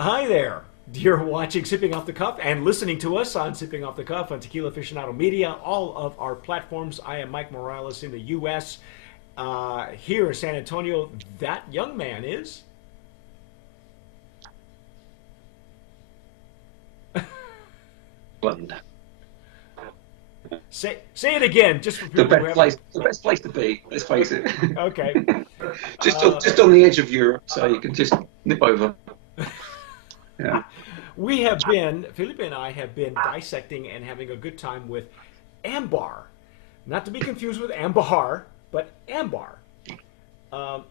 Hi there. You're watching Sipping Off the Cuff and listening to us on Sipping Off the Cuff on Tequila Aficionado Media, all of our platforms. I am Mike Morales in the U.S. Here in San Antonio, that young man is. England. Say it again, just for The people who best haven't. place, the best place to be. Let's face it. Okay. just, Uh, just on the edge of Europe, so you can just nip over. Yeah. we have been, Felipe and I have been dissecting and having a good time with Ambar. Not to be confused with Ambar, but Ambar. Um,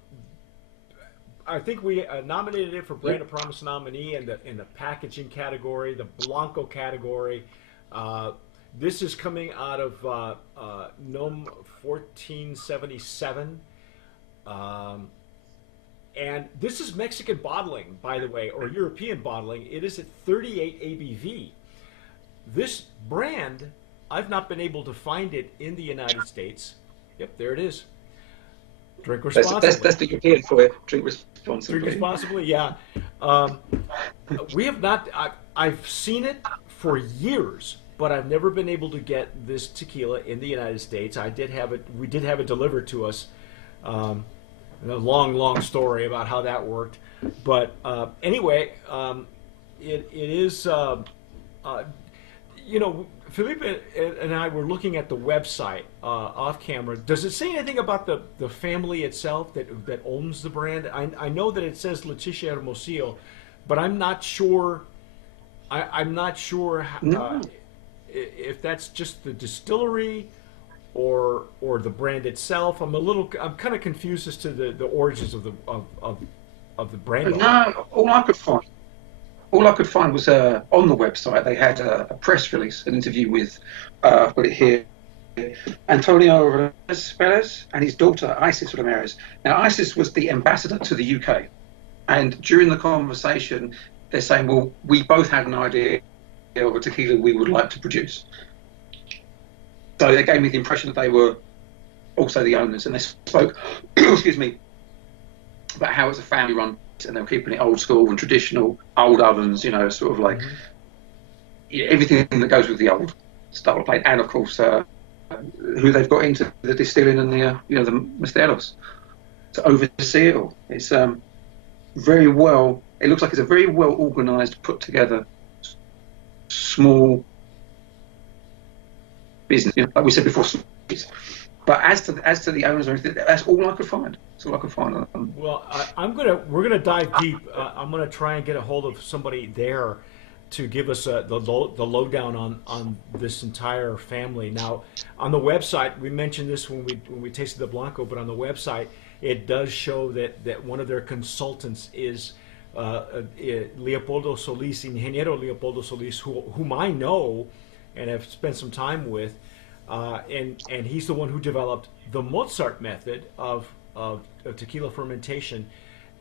I think we nominated it for Brand of Promise nominee in the packaging category, the Blanco category. Uh, this is coming out of NOM 1477. Um, and this is Mexican bottling, by the way, or European bottling. It is at 38 ABV. This brand, I've not been able to find it in the United States. Yep, there it is. Drink responsibly. That's the European for you. Drink Drink responsibly. responsibly, yeah. Um, we have not. I've seen it for years, but I've never been able to get this tequila in the United States. I did have it. We did have it delivered to us. Um, a long, long story about how that worked, but anyway, it is. Uh, Felipe and I were looking at the website off camera. Does it say anything about the family itself that owns the brand? I know that it says Leticia Hermosillo, but I'm not sure. I'm not sure No, if that's just the distillery or the brand itself. I'm kind of confused as to the origins of the brand owner. no. All I could find was on the website they had a press release, an interview with, I've got it here, Antonio Ramirez and his daughter Isis Ramirez. Now Isis was the ambassador to the UK, and during the conversation, they're saying, "Well, we both had an idea of a tequila we would like to produce." So they gave me the impression that they were also the owners, and they spoke, excuse me, about how it's a family-run and they were keeping it old school and traditional, old ovens, sort of like Mm-hmm. everything that goes with the old style of plate, and of course, who they've got into the distilling and the Misteros to oversee it all. It's very well. It looks like it's a very well organised, put together, small business. Like we said before, small business. But as to the owners or anything, that's all I could find. That's all I could find. Well, we're gonna dive deep. I'm gonna try and get a hold of somebody there to give us the lowdown on this entire family. Now, on the website, we mentioned this when we tasted the Blanco, but on the website, it does show that one of their consultants is Leopoldo Solis, Ingeniero Leopoldo Solis, whom I know and have spent some time with, and he's the one who developed the Mozart method of tequila fermentation,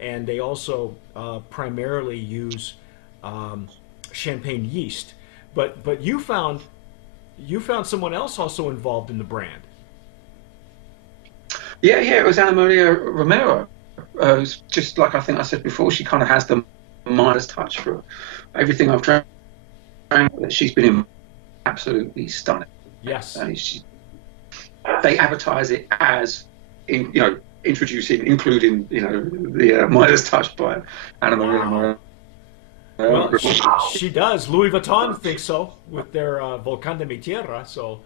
and they also primarily use champagne yeast. But you found someone else also involved in the brand. Yeah, yeah, it was Ana Maria Romero. It's just like I think I said before, she kind of has the Midas touch for everything I've tried. She's been absolutely stunning. Yes. They advertise it as, introducing, including, the Midas touch by Ana Maria Wow. Romero. Well, she does. Louis Vuitton thinks so with their Volcan de mi Tierra. So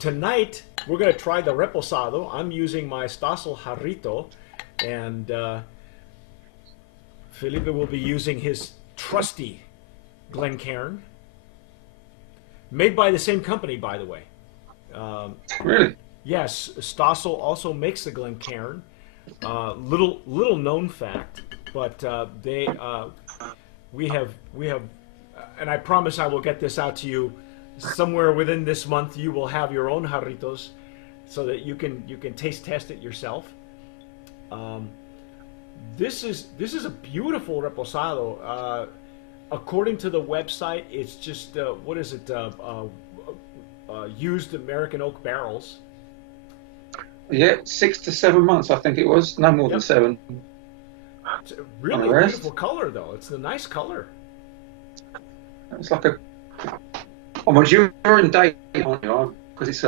tonight we're going to try the Reposado. I'm using my Stossel Jarrito, and Felipe will be using his trusty Glencairn, made by the same company, by the way. Um, Really? yes, Stossel also makes the Glencairn. Little known fact, but they we have, and I promise I will get this out to you somewhere within this month. You will have your own jarritos, so that you can taste test it yourself. Um, this is a beautiful reposado. According to the website, it's just what is it? Used American oak barrels. Yeah, 6 to 7 months, I think it was. No more than Yep. 7. It's a on the really beautiful rest. color, though. It's a nice color. It's like a. Oh, well, you're in date, aren't you? Because it's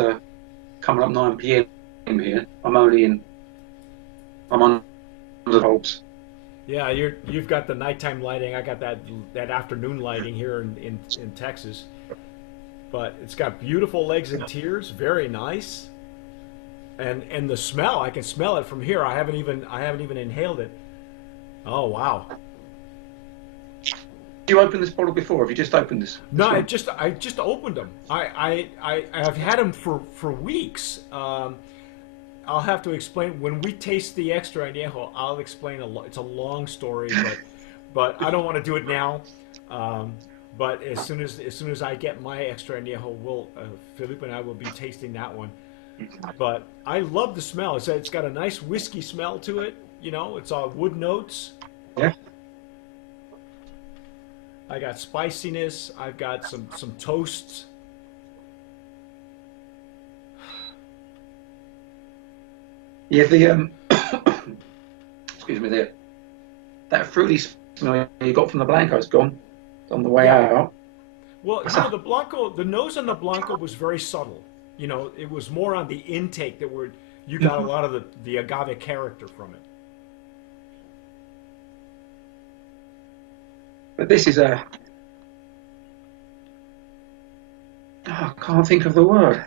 coming up 9 p.m. here. I'm under the bulbs. Yeah, you've got the nighttime lighting. I got that afternoon lighting here in Texas. But it's got beautiful legs and tears. Very nice. And the smell, I can smell it from here. I haven't even inhaled it. Oh wow. Have you opened this bottle before? Have you just opened No, this one? I just opened them. I've had them for weeks. I'll have to explain when we taste the extra añejo. I'll explain It's a long story, but I don't want to do it now. Um, but as soon as I get my extra añejo, Felipe and I will be tasting that one. But I love the smell. It's got a nice whiskey smell to it. It's all wood notes. Yeah. I got spiciness. I've got some toasts. Yeah. The excuse me. That fruity smell you got from the Blanco is gone. It's on the way Yeah. out. Well, the nose on the Blanco was very subtle. It was more on the intake you got a lot of the agave character from it. But this is a. Oh, I can't think of the word.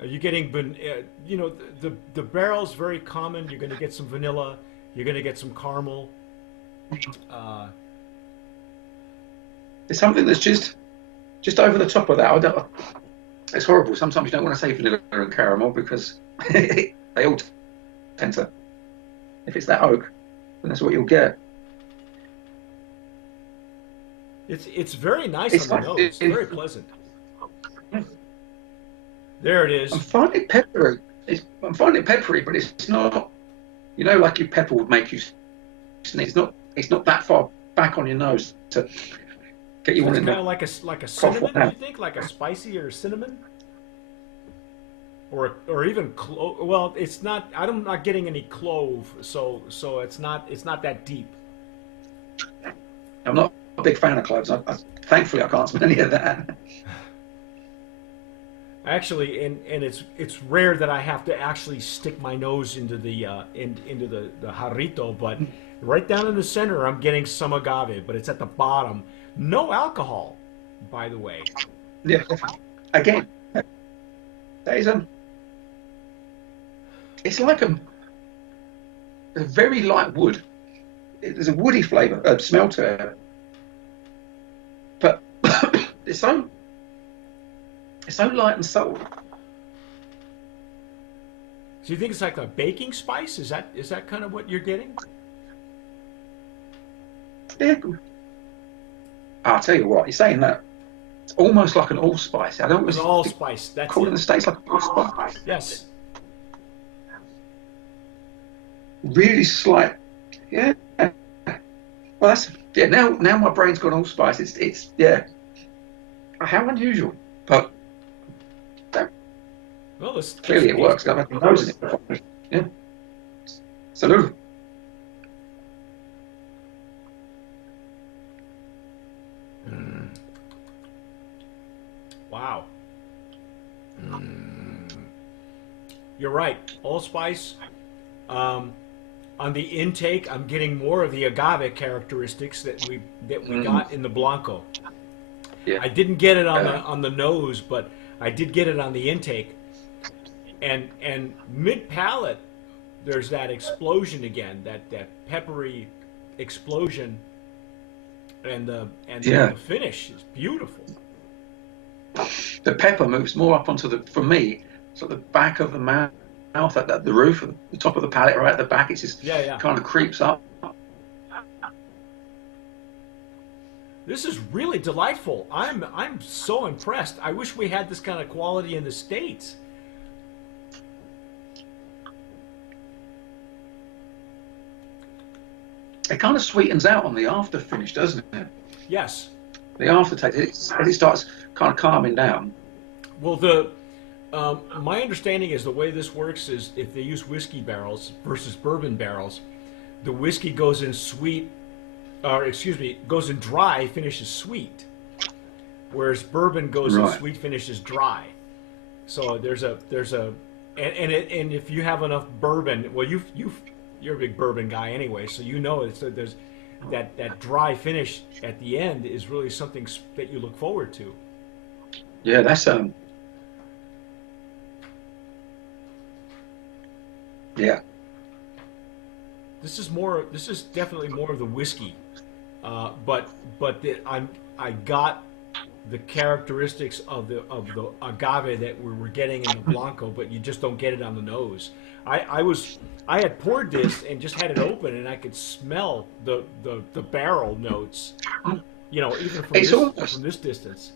Are you getting, the barrel's very common. You're going to get some vanilla. You're going to get some caramel. Uh, There's something that's just over the top of that. It's horrible. Sometimes you don't want to say vanilla and caramel because they all tend to. If it's that oak, then that's what you'll get. it's very nice It's on the like nose. Very pleasant. There it is. I'm finding it peppery. I'm finding it peppery, but it's not. Like your pepper would make you sneeze. It's not that far back on your nose to get you So it's wanting kind of to like a cough one cinnamon. You out. think like a spicy or cinnamon, or even clove. Well, it's not. I'm not getting any clove, so it's not that deep. I'm not a big fan of cloves. Thankfully, I can't smell any of that. Actually, and it's rare that I have to actually stick my nose into the jarrito, but right down in the center, I'm getting some agave, but it's at the bottom. No alcohol, by the way. Yeah. Again, that is It's like a very light wood. There's a woody flavour, smell to it, but it's so light and subtle. So you think it's like a baking spice? Is that kind of what you're getting? Yeah. I'll tell you what, you're saying that it's almost like an allspice. I don't An was allspice. That's called in it. the States like an allspice. Yes. Really slight. Yeah. Well, that's yeah. Now my brain's gone allspice. It's yeah. How unusual, but Well, clearly it works. I've had nose in it. Yeah. Salute. Wow. You're right. Allspice. Um, on the intake, I'm getting more of the agave characteristics that we got in the Blanco. Yeah. I didn't get it on the nose, but I did get it on the intake. And mid palate, there's that explosion again, that peppery explosion, and Yeah. the finish is beautiful. The pepper moves more up onto for me, sort of the back of the mouth, at the roof, the top of the palate, right at the back. It's just Yeah, yeah. kind of creeps up. This is really delightful. I'm so impressed. I wish we had this kind of quality in the States. It kind of sweetens out on the after finish, doesn't it? Yes. The aftertaste, as it starts kind of calming down. Well, My understanding is the way this works is if they use whiskey barrels versus bourbon barrels, the whiskey goes in sweet, or excuse me, goes in dry, finishes sweet, whereas bourbon goes in Right. sweet, finishes dry. So and if you have enough bourbon, well, you're a big bourbon guy anyway, so you know there's that dry finish at the end is really something that you look forward to. Yeah, that's yeah. This is more. This is definitely more of the whiskey, I got the characteristics of the agave that we were getting in the blanco, but you just don't get it on the nose. I had poured this and just had it open, and I could smell the barrel notes. You know, even It's almost from this distance.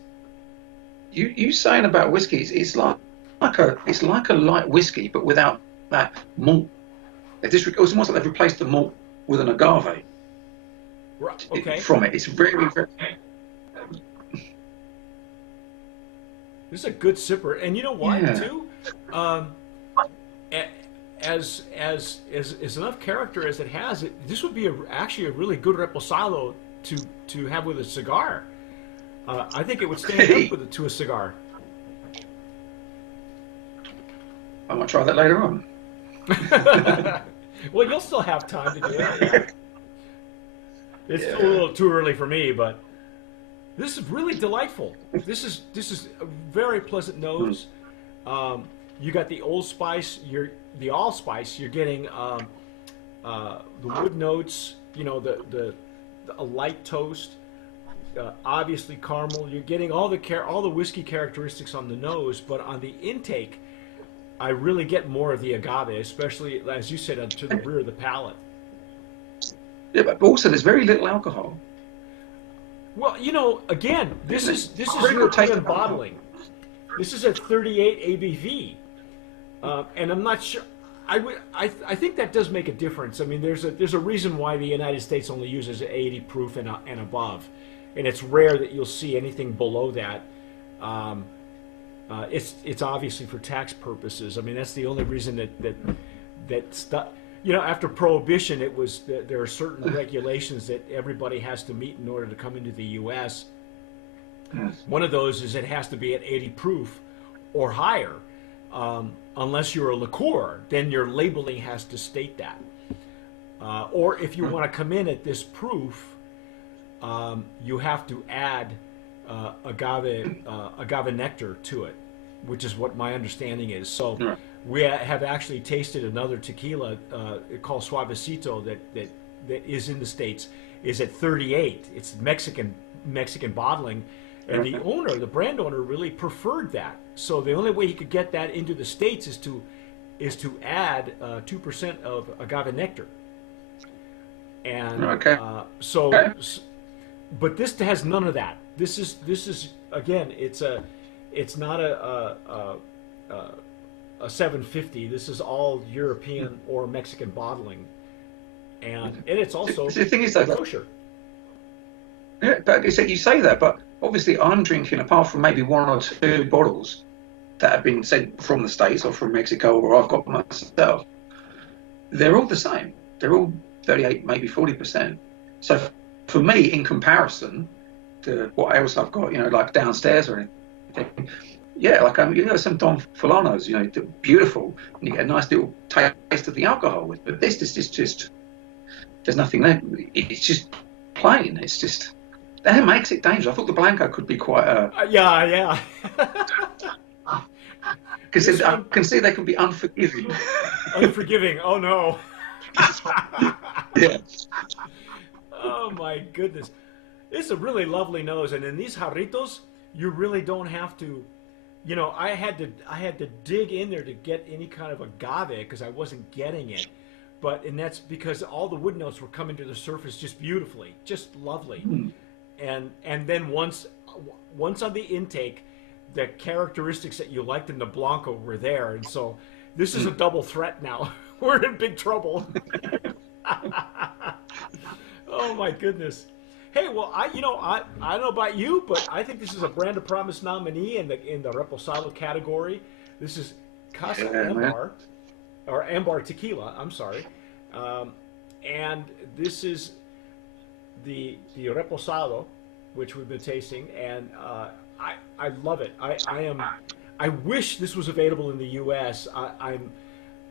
you saying about whiskey. It's like a light whiskey, but without that malt. It's almost like they've replaced the malt with an agave Right. Okay. from it. It's very, very. This is a good sipper, and you know what Yeah. too. Um, as enough character as it has, this would be actually a really good reposado to have with a cigar. I think it would stand up Hey, with to a cigar. I might try that later on. Well, you'll still have time to do it. It's still a Yeah. little too early for me, but this is really delightful. This is a very pleasant Mm. nose. You got the old spice. The allspice. You're getting the wood notes. You know a light toast. Obviously caramel. You're getting all the whiskey characteristics on the nose, but on the intake, I really get more of the agave, especially as you said to the rear of the palate. Yeah, but also there's very little alcohol. Well, you know, again, Isn't it? this is Very good taste European of alcohol. bottling. This is at 38 ABV, and I'm not sure. I think that does make a difference. I mean, there's a reason why the United States only uses 80 proof and above, and it's rare that you'll see anything below that. Um, it's obviously for tax purposes. I mean, that's the only reason that stuff. You know, after Prohibition, it was there are certain regulations that everybody has to meet in order to come into the U.S. Yes. One of those is it has to be at 80 proof or higher. Unless you're a liqueur, then your labeling has to state that. Or if you want to come in at this proof, you have to add agave nectar to it, which is what my understanding is. So Right. we have actually tasted another tequila called Suavecito that is in the States, is at 38. It's Mexican bottling, and the brand owner, really preferred that. So the only way he could get that into the States is to add 2% of agave nectar, and Okay. so. Okay. But this has none of that. This is again, it's not a 750. This is all European or Mexican bottling, and it's also The thing is though, kosher. yeah, but you say that, but obviously I'm drinking, apart from maybe one or two bottles that have been sent from the States or from Mexico or I've got myself, they're all the same. They're all 38, maybe 40%. So for me, in comparison to what else I've got, like downstairs or anything, yeah, like some Don Fulanos, they're beautiful, and you get a nice little taste of the alcohol with. But this is just there's nothing there. It's just plain. It's just that makes it dangerous. I thought the Blanco could be quite Yeah. because This I one, can see they can be unforgiving. unforgiving. Oh no. Yeah. Oh my goodness. It's a really lovely nose, and in these jarritos, you really don't have to. You know, I had to dig in there to get any kind of agave because I wasn't getting it. And that's because all the wood notes were coming to the surface just beautifully, just lovely. And then once on the intake, the characteristics that you liked in the Blanco were there, and so this is a double threat now. We're in big trouble. Oh my goodness. Hey, well, I don't know about you, but I think this is a Brand of Promise nominee in the Reposado category. This is Casa Yeah, man. Ambar, or Ambar Tequila. I'm sorry, um, and this is the Reposado, which we've been tasting, and I love it. I wish this was available in the U.S.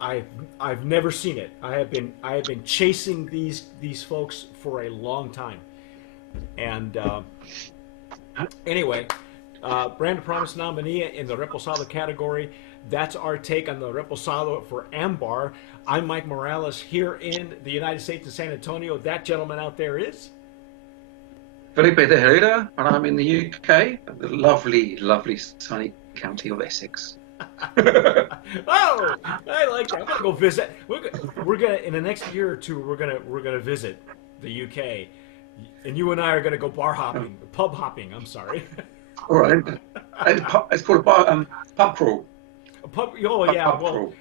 I've never seen it. I have been chasing these folks for a long time, and anyway, Brand of Promise nominee in the Reposado category. That's our take on the Reposado for Ambar. I'm Mike Morales here in the United States in San Antonio. That gentleman out there is Felipe de Herrera, and I'm in the UK, the lovely, lovely sunny county of Essex. Oh, I like that. I'm gonna go visit. We're gonna in the next year or two. We're gonna visit the UK, and you and I are gonna go bar hopping, pub hopping. I'm sorry. All right. It's called pub crawl. A pub. Oh yeah. Pub Well, crawl.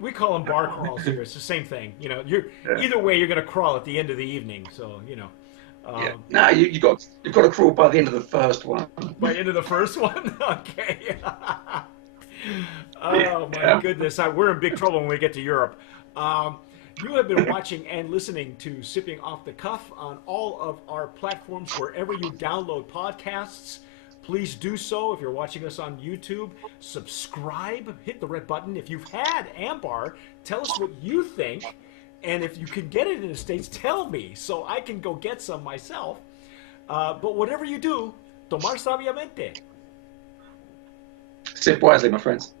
we call them bar crawls here. It's the same thing. You know, you're Yeah. either way. You're gonna crawl at the end of the evening. So you know. Yeah. No, you've got to crawl by the end of the first one. By the end of the first one. Okay. Oh my goodness, we're in big trouble when we get to Europe. You have been watching and listening to Sipping Off the Cuff on all of our platforms wherever you download podcasts. Please do so. If you're watching us on YouTube, subscribe, hit the red button. If you've had Ambar, tell us what you think. And if you can get it in the States, tell me so I can go get some myself. But whatever you do, tomar sabiamente. Sip wisely, my friends.